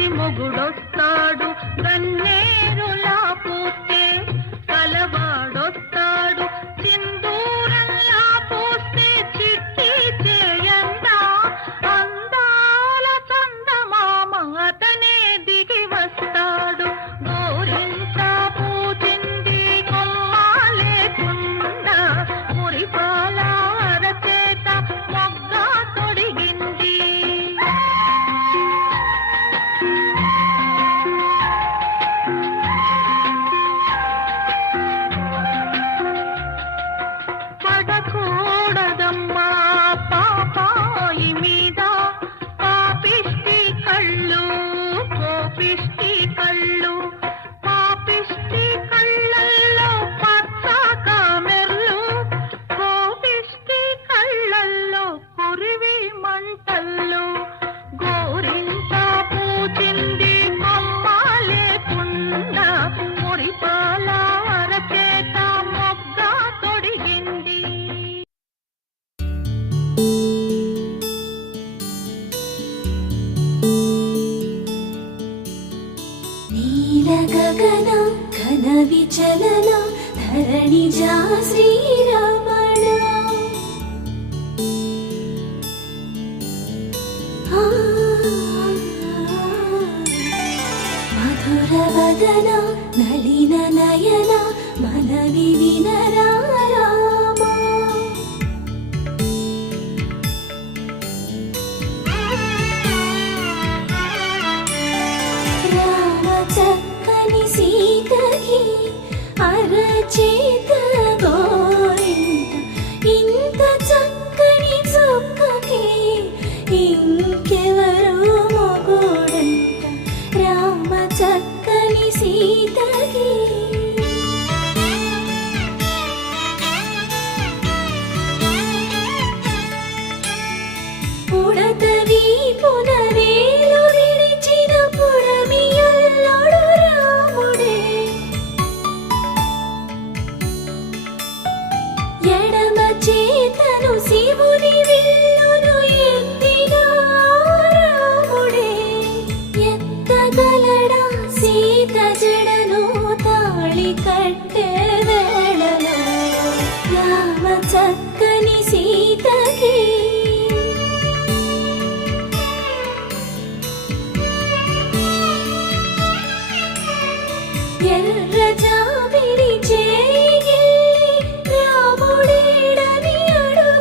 మంచి మొగుడొస్తాడు గన్నేరులా పూస్తే కలవాడొస్తాడు సింధూరంలా పూస్తే చిట్టి చేయందా అందాల చందమామ అతనే దిగి వస్తాడు గోరింట పూజింది కొమ్మ లేకుండా మురిపాల అరచేత మొగ్గ తొడిగింది పడకూడదమ్మా పాపాయి మీద పాపిష్టి కళ్ళు కోపిష్టి కళ్ళు పాపిష్టి కళ్ళల్లో పచ్చ కామెర్లు కోపిష్టి కళ్ళల్లో కురివి మంటల్లో గోరింట పూచింది కొమ్మ లేకుండా మురిపాల అరచేత మొగ్గ తొడిగింది నీల గగన ఘన విచలన ధరణిజా శ్రీరమణ మధుర వదన నళిన నయన మనవి వినరా రామా రామ చక్కని సీతకి అరచేత గోరింట ఇంత చక్కని చుక్కకి ఇంకెవరు మొగుడంట రామ చక్కని సీతకి ఉడత వీపున వేలు విడిచిన పుడమియల్లుడు రాముడే ఎడమ చేతను శివుని విల్లును ఎత్తిన రాముడే ఎత్తగలడా సీత జడను తాళి కట్టె